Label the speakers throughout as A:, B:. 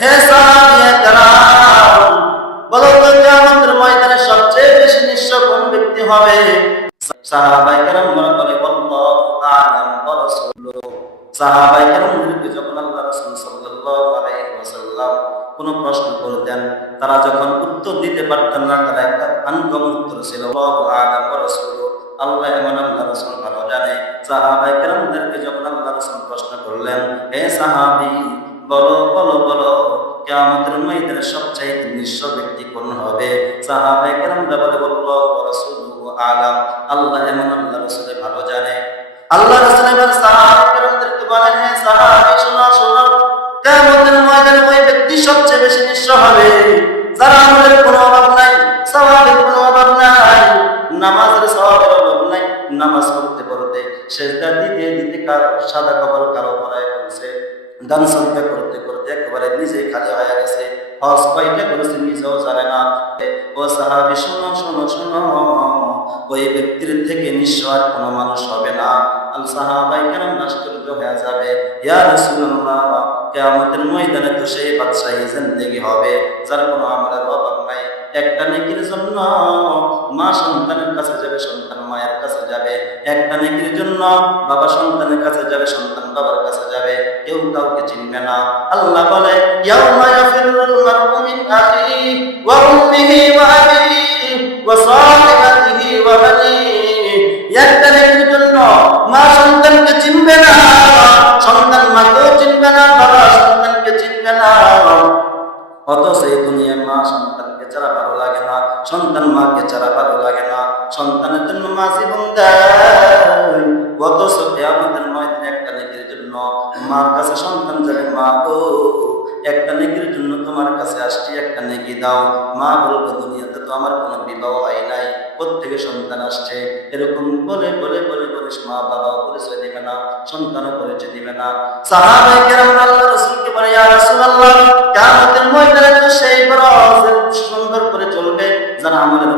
A: হে সবচেয়ে বেশি কোন হবে? কেরাম মনে করে ওয়াসাল্লাম কোনো প্রশ্ন করতেন, তারা যখন উত্তর দিতে পারতেন না, তারা একটা আনকমন উত্তর ছিল, আল্লাহু রাসূলুহু। আল্লাহ রাসূল ভালো জানে। সাহাবায়ে কেরামদেরকে যখন আল্লাহ রাসূল প্রশ্ন করলেন সাহাবী, বলো বলো বলো সবচাইতে নিঃস্ব ব্যক্তি কোন হবে? কেরামরা বলে বলল আলাম, আল্লাহ এবং আল্লাহ ভালো জানে। আল্লাহ এবার বলেন সাহাবী শোনো শোনো ওই ব্যক্তি সবচেয়ে বেশি নিঃস্ব হবে। যার আমলের কোনো অভাব নাই কোনো অভাব নাই, নামাজের অভাব নাই, নামাজ পড়তে পড়তে, সেজদা দিতে দিতে কার সাদা কাপড় কারও পরায় ফেলছে দান সদকা করতে করতে একেবারে নিজেই খালি হয়ে গেছে। হজ কয়টা করেছে নিজেও জানে না। ও সাহাবি, শোনো শোনো শোনো। ওই ব্যক্তির থেকে নিঃস্ব আর কোনো মানুষ হবে না। আল সাহাবাই কেন হয়ে যাবে। ময়দানে তো সেই বাদশাহী হবে, যার কোনো আমলের অভাব নাই। একটা নেকির জন্য মা সন্তানের কাছে যাবে সন্তান যাবে। একটা নেকির জন্য বাবা সন্তানের কাছে যাবে, সন্তান বাবার কাছে যাবে। কেউ কাউকে চিনবে না। আল্লাহ বলে মা চিনবে না, সন্তান বাবা সন্তানকে চিনবে না। অথচ এই দুনিয়ায় মা সন্তানকে ছাড়া ভালো লাগে না। সন্তান মাকে ছাড়া ভালো সন্তানের জন্য মা জীবন আমাদের একটা নেকির জন্য মার কাছে সন্তান যাবে, মা গো, একটা নেকির জন্য তোমার কাছে আসছি, একটা নেকি দাও। মা দুনিয়াতে তো আমার কোনো বিবাহ হয় নাই প্রত্যেকে সন্তান আসছে? এরকম বলে বলে বলে বলে মা বাবাও পরিচয় দিবে না, সন্তানও পরিচয় দিবে না। সাহাবায়ে কেরাম আল্লাহ রাসূলকে বলে, ইয়া ময়দানে তো সেই বড় সুন্দর করে চলবে, যারা আমাদের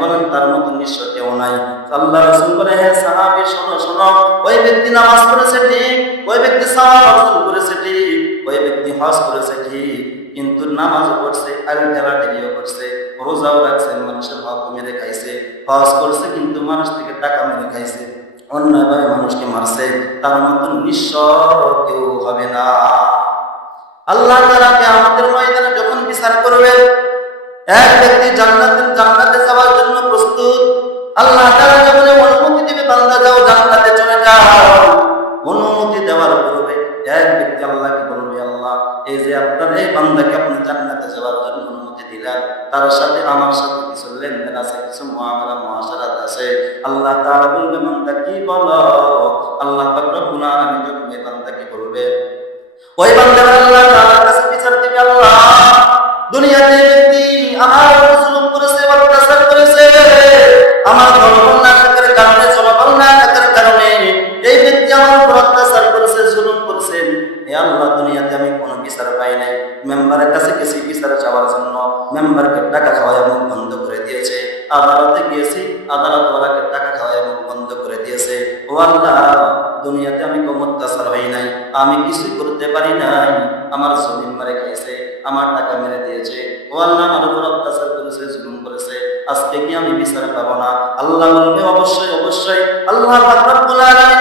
A: বলেন, তার মতো নিশ্চয় কেউ নাই। আল্লাহ রাসূল বলে, হে সাহাবী, শোনো শোনো, ওই ব্যক্তি নামাজ পড়েছে ঠিক, ওই ব্যক্তি সাওয়াব অর্জন করেছে ঠিক, ওই ব্যক্তি হজ করেছে ঠিক, কিন্তু নামাজও পড়ছে আর ঠেলাঠেলিও করছে, রোজাও রাখছে, মানুষের হক মেরে খাইছে, হজ করছে, কিন্তু মানুষ থেকে টাকা মেরে খাইছে, অন্যায়ভাবে মানুষকে মারছে, তার মতন নিঃস্ব কেউ হবে না। আল্লাহ তাআলাকে আমাদের ময়দানে যখন বিচার করবে, এক ব্যক্তি জান্নাতে জান্নাতে কিছু মুআমালা মুআশারাত আছে। আল্লাহ তাআলা বলবে, বান্দা কি বলো? আল্লাহ পাক রব্বুল আলামিন যখন বান্দাকে বলবে? ওই বান্দা ও আল্লাহ, দুনিয়াতে আমি কম অত্যাচার হই নাই। আমি কিছু করতে পারি নাই। আমার জমিন মারে খাইছে, আমার টাকা মেরে দিয়েছে। ও আল্লাহ, আমার উপর অত্যাচার করেছে, জুলুম করেছে। আজকে কি আমি বিচার পাবো না? আল্লাহ বলবে, অবশ্যই অবশ্যই। আল্লাহ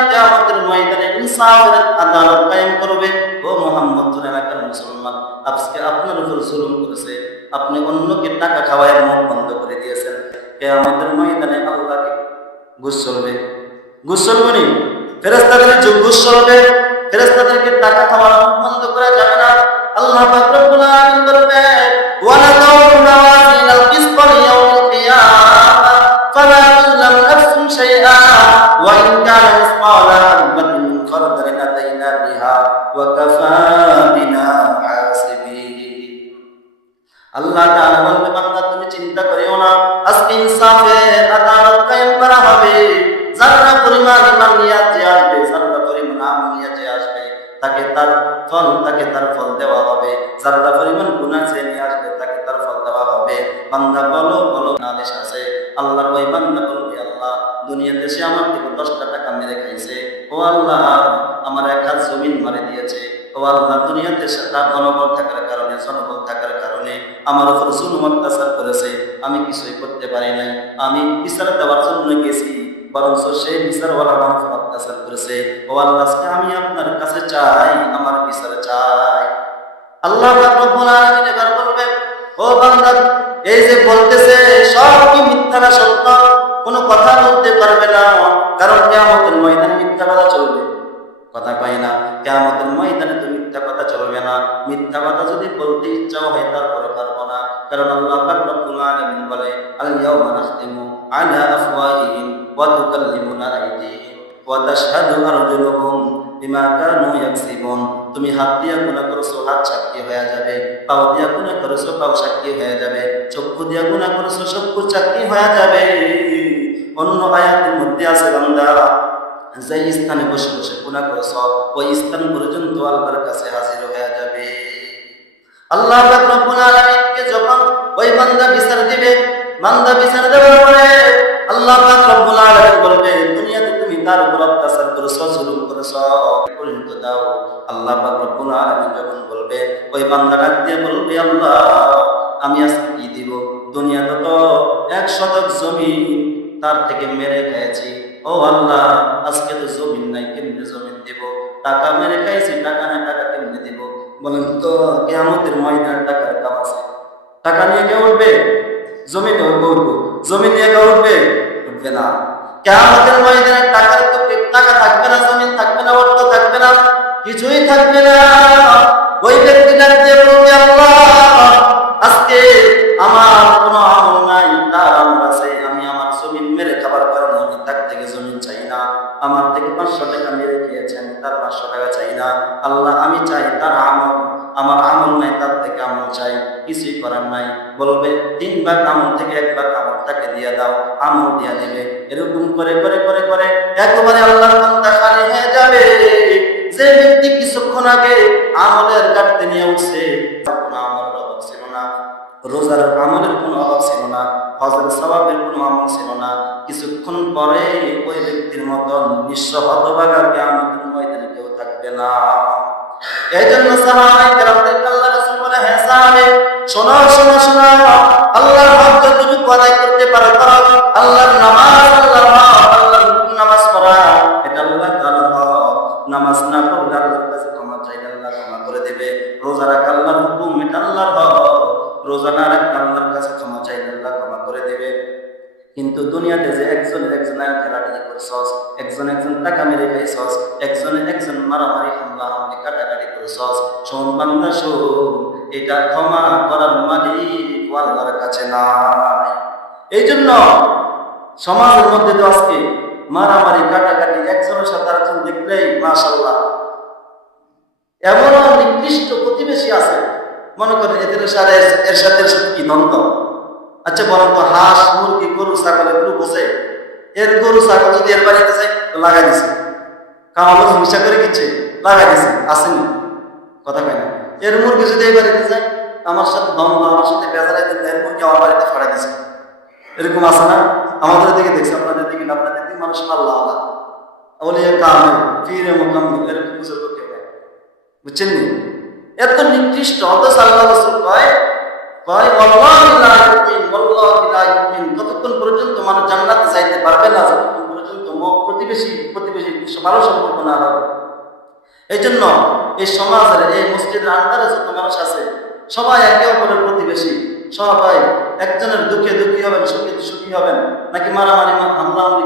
A: কিয়ামতের ময়দানে ইনসাফের আদালত কায়েম করবে। ও মুহাম্মদ এলাকার মুসলমান, আজকে আপনার উপর জুলুম করেছে। আপনি অন্যকে টাকা খাওয়ায় মুখ বন্ধ করে দিয়েছেন। কিয়ামতের ময়দানে আল্লাহকে ঘুষ চলবে ঘুষ চলবে নি ফেরেস্তাদের যে চলবে ফেরেস্তাদেরকে টাকা খাওয়ার মুখ বন্ধ করা যাবে না। আল্লাহ পাক রব্বুল আলামিন বলবে ওয়ালা তাউন মাওয়াজিন আল কিসত লিয়াউমিল কিয়ামা, ফালা তুযলাম নাফসুন শাইআ, ওয়া ইন কানা মিসকালা হাববাতিন মিন আতাইনা বিহা, ওয়া কাফা বিনা হাসিবিন. আল্লাহ তাআলা বলবে, বান্দা, তুমি চিন্তা নিয়ে যে আসবে যারা নাম নিয়ে আসবে। তাকে তার ফল, তাকে তার ফল দেওয়া হবে। পরিমাণ গুনাহ যে নিয়ে আসবে, তাকে তার ফল দেওয়া হবে। বান্দা বলো বলো আদেশ আছে। আল্লাহর ওই বান্দা বলবে, আল্লাহ, দুনিয়ার দেশে আমার বছর সেই বিচারওয়ালা মানুষ অত্যাচার করেছে। ও আল্লাহ আজকে আমি আপনার কাছে চাই, আমার বিচার চাই। আল্লাহ এবার বলবে ও বান্দা, এই যে বলতেছে, সব কি মিথ্যা না সত্য? কোনো কথা বলতে পারবে না। কারণ কিয়ামতের ময়দানে মিথ্যা কথা চলবে। কথা পাই না কেমতের ময়দানে তো মিথ্যা কথা চলবে না। মিথ্যা কথা যদি বলতে ইচ্ছাও হয় তারপরে পারব না। কারণ আল্লাহ বলে আল ইয়াউমা ওয়া তুকাল্লিমুনা আইদিহিম ওয়া তাশহাদু আরজুলুহুম বিমা কানু ইয়াকসিবুন তুমি হাত দিয়া গুনাহ করেছ, হাত সাক্ষী হয়ে যাবে। পাও দিয়া গুনাহ করেছ, পাও সাক্ষী হয়ে যাবে। চক্ষু দিয়া গুনাহ করেছ, চক্ষু সাক্ষী হয়ে যাবে। অন্য আয়াতের মধ্যে আছে, বান্দা যে স্থানে বসে বসে গুণা করছ, ওই স্থান পর্যন্ত আল্লাহর কাছে হাজির হয়ে যাবে। আল্লাহ রব্বুল আলামিনকে যখন ওই বান্দা বিচার দিবে, বান্দা বিচার দেওয়ার তার এক শতক জমি তার থেকে মেরে খেয়েছি ও আল্লাহ, আজকে তো জমিন নাই, কেমনে জমিন দিব? টাকা মেরে খাইছি, টাকা না টাকা কেমনে দিব? বলেন তো কেমতের ময়দান টাকার কাম আছে। টাকা নিয়ে কে উঠবে? জমি উঠবো জমি নিয়ে কে উঠবে? উঠবে না। কেমতের ময়দানে টাকার তো টাকা থাকবে না, জমিন থাকবে না, অর্থ থাকবে না, কিছুই থাকবে না। ওই ব্যক্তিটার যে বলবে আজকে আমার কোনো আমল নাই, তার আমল আছে, আমি আমার জমিন মেরে খাবার কারণে আমি তার থেকে জমিন চাই না। আমার থেকে পাঁচশো টাকা মেরে খেয়েছে আমি তার পাঁচশো টাকা চাই না। আল্লাহ, আমি চাই তার আমল থেকে আমল চাই, কিছুই করার নাই। বলবে তিন ভাগ আমল থেকে এক ভাগ আমল তাকে দিয়ে দাও, আমল দিয়া দেবে। এরকম করে করে করে করে একবারে আল্লাহর বান্দা খালি হয়ে যাবে। যে ব্যক্তি কিছুক্ষণ আগে আমলের কাটতে নিয়ে উঠছে আমলের অভাব ছিল না। রোজার আমলের কোনো অভাব ছিল না, হজের স্বভাবের কোনো আমল ছিল না। কিছুক্ষণ পরে ওই ব্যক্তির মতন নিঃস্ব হতভাগা কেয়ামতের ময়দানে কেউ থাকবে না। এই জন্য সাহাবাই শোনো শোনো শোনো। আল্লাহর হক যতটুকু আদায় করতে পারো করো আল্লাহর নামাজ, আল্লাহর হক, আল্লাহর নামাজ পড়া, এটা আল্লাহ তাআলার হক নামাজ না পড়লে আল্লাহর কাছে ক্ষমা চাইলে আল্লাহ ক্ষমা করে দেবে। রোজা রাখা আল্লাহর হুকুম, এটা আল্লাহর হক। রোজা না রাখলে আল্লাহর কাছে ক্ষমা চাইলে আল্লাহ ক্ষমা করে দেবে। কিন্তু দুনিয়াতে যে একজন একজন খেলাটাই করছস একজন একজন টাকা মেরে খাইছস একজন একজন মারামারি, হামলা, হামলি, কাটাকাটি এটা ক্ষমা করার মালিক আল্লাহর কাছে নাই। এই জন্য সমাজের মধ্যে তো আজকে মারামারি, কাটাকাটি, একজনের সাথে আরেকজন দেখলেই মাশাল্লাহ এমনও নিকৃষ্ট প্রতিবেশী আছে, মনে করেন এদের সাথে এর সাথে এর সাথে কি দ্বন্দ্ব? আচ্ছা বলেন তো হাঁস, মুরগি, গরু, ছাগল এগুলো বসে এর গরু, ছাগল যদি এর বাড়িতে যায়, লাগাই দিছে। কামালো হিংসা করে দিচ্ছে, লাগাই দিছে, আসেনি। কথা কয় না। এর মুরগি যদি এই বাড়িতে যায়, আমার সাথে দ্বন্দ্ব আমার সাথে বেজারাই দিলে এর মুরগি আমার বাড়িতে ফাড়াই দিছে। এরকম আছে না? আমাদের দিকে দেখছি, আপনাদের দিকে আপনাদের দিকে মানুষ আল্লাহ আল্লাহ। বলে কাম ফিরে মোকাম এরকম বুঝে করতে বুঝছেন নি? এত নিকৃষ্ট, অথচ আল্লাহ রসুল কয় কয় ততক্ষণ পর্যন্ত মানুষ জান্নাতে যাইতে পারবে না, যতক্ষণ পর্যন্ত প্রতিবেশী প্রতিবেশী ভালো সম্পর্ক না হবে। এই জন্য এই সমাজের, এই মসজিদের আন্দারে যত মানুষ আছে, সবাই একে অপরের প্রতিবেশী। সবাই একজনের দুঃখে দুঃখী হবেন, সুখে সুখী হবেন, নাকি মারামারি হামলা হামলি